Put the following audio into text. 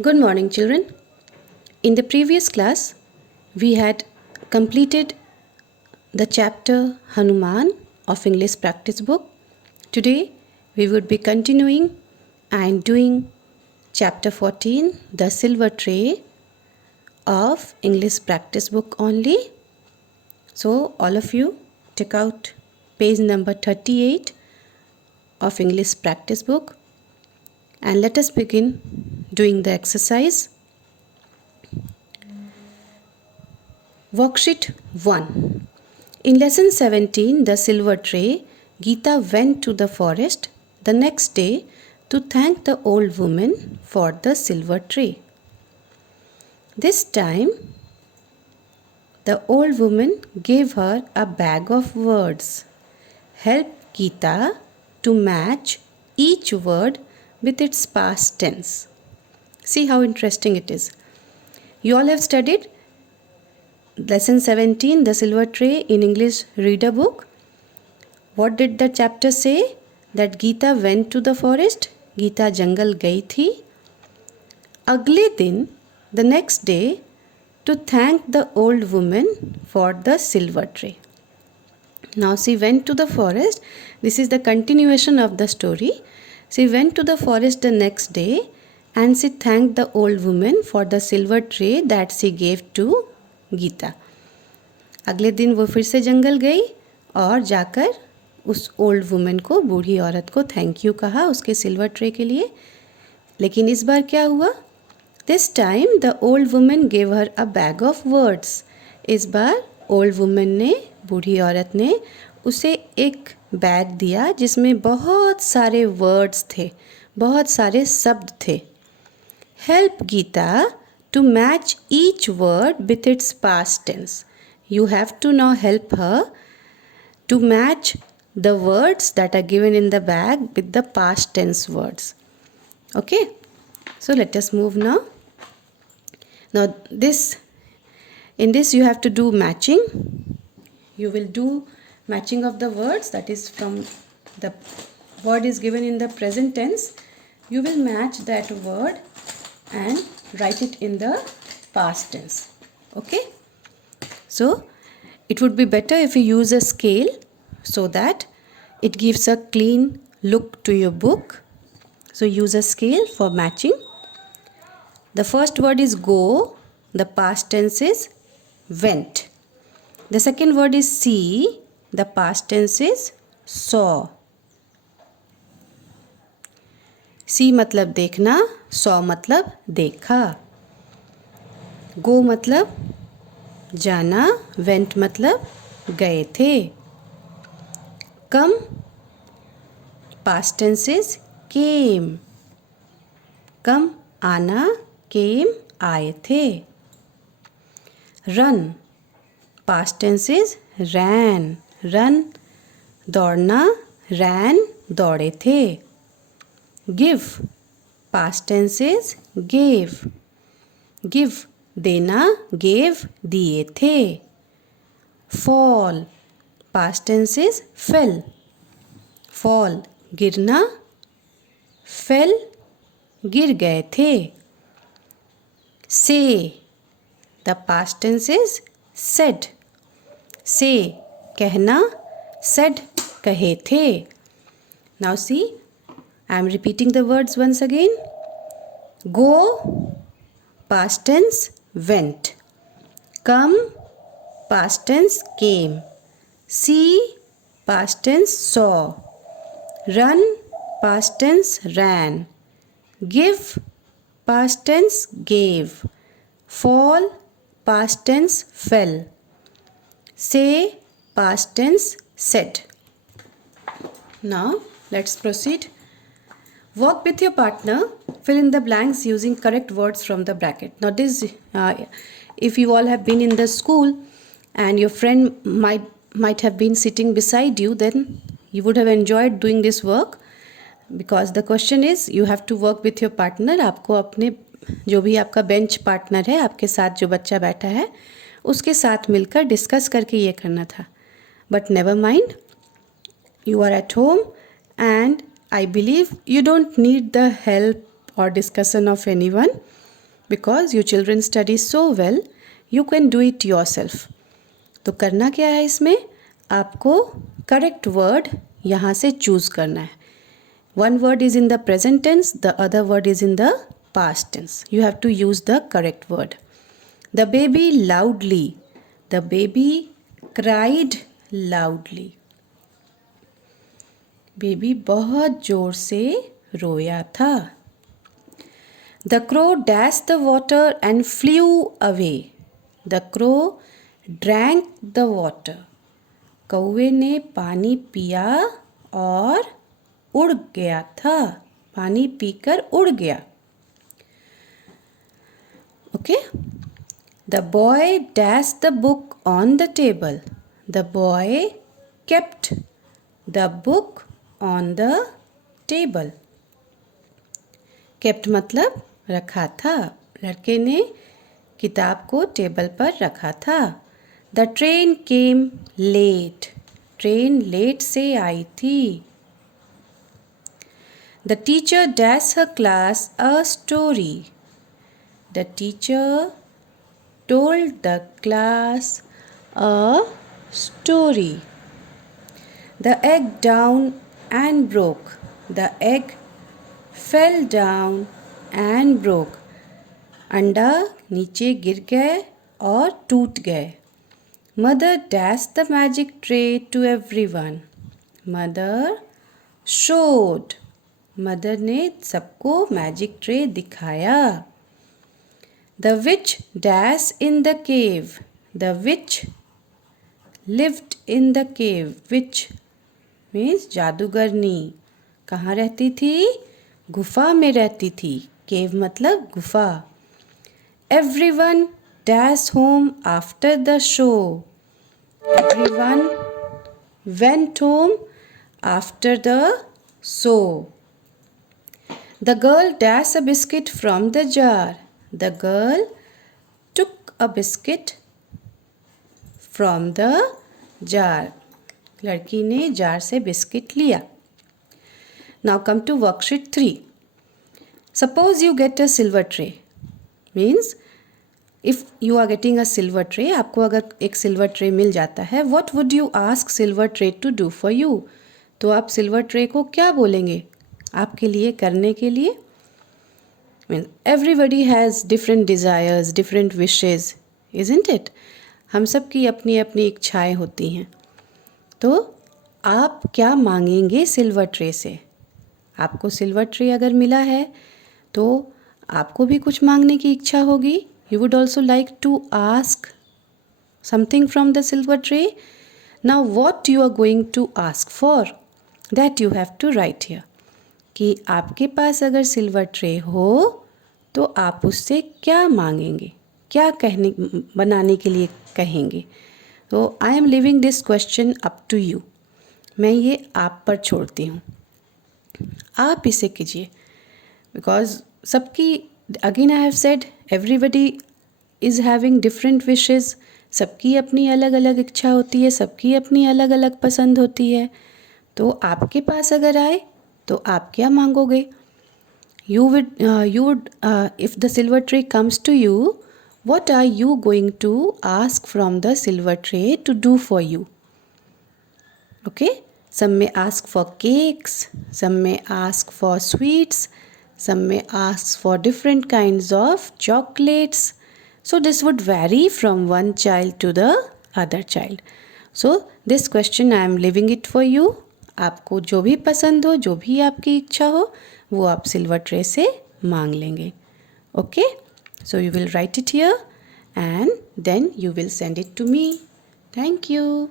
Good morning, children. In the previous class, we had completed the chapter Hanuman of English practice book. Today, we would be continuing and doing chapter 14, the silver tray of English practice book only. So, all of you take out page number 38 of English practice book and let us begin doing the exercise. Worksheet 1. In lesson 17, the silver tray, Geeta went to the forest the next day to thank the old woman for the silver tray. This time, the old woman gave her a bag of words. Help Geeta to match each word with its past tense. See how interesting it is. You all have studied lesson 17, the silver tray in English reader book. What did the chapter say? That Geeta went to the forest. Geeta जंगल गई थी. अगले दिन, the next day, to thank the old woman for the silver tray. Now she went to the forest. This is the continuation of the story. She went to the forest the next day and she thanked the old woman for the silver tray that she gave to Gita. अगले दिन वो फिर से जंगल गई और जाकर उस old women को, बूढ़ी औरत को थैंक यू कहा उसके सिल्वर ट्रे के लिए. लेकिन इस बार क्या हुआ? This time the old women gave her a bag of words. इस बार ओल्ड वुमेन ने, बूढ़ी औरत ने उसे एक बैग दिया जिसमें बहुत सारे वर्ड्स थे, बहुत सारे शब्द थे. Help Geeta to match each word with its past tense. You have to now help her to match the words that are given in the bag with the past tense words. Okay, so let us move now. Now in this you have to do matching. You will do matching of the words, that is from the word is given in the present tense. You will match that word and write it in the past tense. Okay, so it would be better if you use a scale so that it gives a clean look to your book. So use a scale for matching. The first word is go. The past tense is went. The second word is see. The past tense is saw. सी मतलब देखना, सौ मतलब देखा. गो मतलब जाना, went मतलब गए थे. Come past tense is came. Come आना, केम आए थे. Run past tense is ran. Run दौड़ना, रैन दौड़े थे. Give past tense is gave. Give देना, गेव दिए थे. Fall past tense is fell. Fall गिरना, फेल गिर गए थे. Say the past tense is said. Say कहना, सेड कहे थे. Now see, I am repeating the words once again. Go, past tense, went. Come, past tense, came. See, past tense, saw. Run, past tense, ran. Give, past tense, gave. Fall, past tense, fell. Say, past tense, said. Now, let's proceed. Work with your partner. Fill in the blanks using correct words from the bracket. Now this, if you all have been in the school and your friend might have been sitting beside you, then you would have enjoyed doing this work, because the question is you have to work with your partner. आपको अपने जो भी आपका bench partner है, आपके साथ जो बच्चा बैठा है, उसके साथ मिलकर डिस्कस करके ये करना था. But never mind, you are at home and I believe you don't need the help or discussion of anyone. because you children study so well, you can do it yourself. तो करना क्या है इसमें, आपको करेक्ट वर्ड यहाँ से choose करना है. One word is in the present tense, the other word is in the past tense. You have to use the correct word. The baby loudly. The baby cried loudly. Baby बहुत जोर से रोया था. The crow dashed the water and flew away. The crow drank the water. कौवे ने पानी पिया और उड़ गया था. पानी पीकर उड़ गया. Okay? The boy dashed the book on the table. The boy kept the book on the table. Kept मतलब रखा था. लड़के ने किताब को टेबल पर रखा था. The train came late. Train late से आई थी. The teacher dashed her class a story. The teacher told the class a story. The egg down and broke. The egg fell down and broke. अंडा नीचे गिर गए और टूट गए. Mother dashed the magic tray to everyone. Mother showed. Mother ने सबको magic tray दिखाया. The witch dashed in the cave. The witch lived in the cave. Witch means जादूगरनी. कहाँ रहती थी? गुफा में रहती थी. केव मतलब गुफा. Everyone dashed home after the show. Everyone went home after the show. The girl dashed a biscuit from the jar. The girl took a biscuit from the jar. लड़की ने जार से बिस्किट लिया. Now come to worksheet 3. Suppose you get a silver tray. Means if you are getting a silver tray, आपको अगर एक silver tray मिल जाता है, what would you ask silver tray to do for you? तो आप silver tray को क्या बोलेंगे आपके लिए करने के लिए? Everybody has different desires, different wishes, isn't it? हम सब की अपनी अपनी इच्छाएं होती हैं. तो आप क्या मांगेंगे सिल्वर ट्रे से? आपको सिल्वर ट्रे अगर मिला है तो आपको भी कुछ मांगने की इच्छा होगी. You would also like to ask something from the silver tray. Now what you are going to ask for? That you have to write here. कि आपके पास अगर सिल्वर ट्रे हो तो आप उससे क्या मांगेंगे, क्या कहने बनाने के लिए कहेंगे. तो I am leaving this question up to you. मैं ये आप पर छोड़ती हूँ. आप इसे कीजिए. बिकॉज सबकी, again I have said, everybody is having different wishes. सबकी अपनी अलग अलग इच्छा होती है, सबकी अपनी अलग अलग पसंद होती है. तो आपके पास अगर आए तो आप क्या मांगोगे? You would if the silver tray comes to you, what are you going to ask from the silver tray to do for you? Okay, some may ask for cakes, some may ask for sweets, some may ask for different kinds of chocolates. So this would vary from one child to the other child. So this question I am leaving it for you. आपको जो भी पसंद हो, जो भी आपकी इच्छा हो, वो आप सिल्वर ट्रे से मांग लेंगे. Okay, so you will write it here and then you will send it to me. Thank you.